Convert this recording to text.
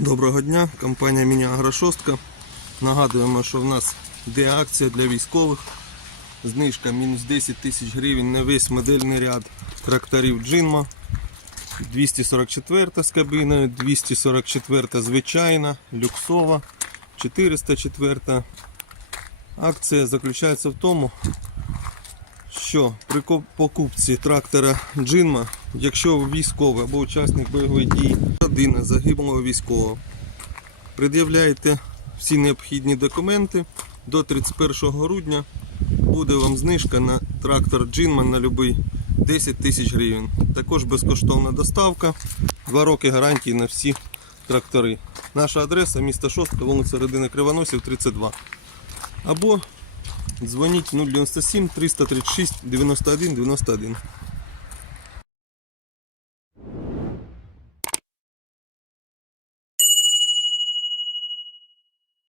Доброго дня, компанія Міні Агрошостка. Нагадуємо, що в нас йде акція для військових. Знижка мінус 10 тисяч гривень на весь модельний ряд тракторів Джинма. 244 з кабіною, 244 звичайна, люксова, 404. Акція заключається в тому, що при покупці трактора Джинма, якщо ви військовий або учасник бойових дій, родина загиблого військового, пред'являєте всі необхідні документи до 31 грудня буде вам знижка на трактор Джинма на любий 10 тисяч гривень. Також безкоштовна доставка, 2 роки гарантії на всі трактори. Наша адреса місто Шостка, вулиця Родини Кривоносів, 32. Або дзвоніть 097 336 91 91.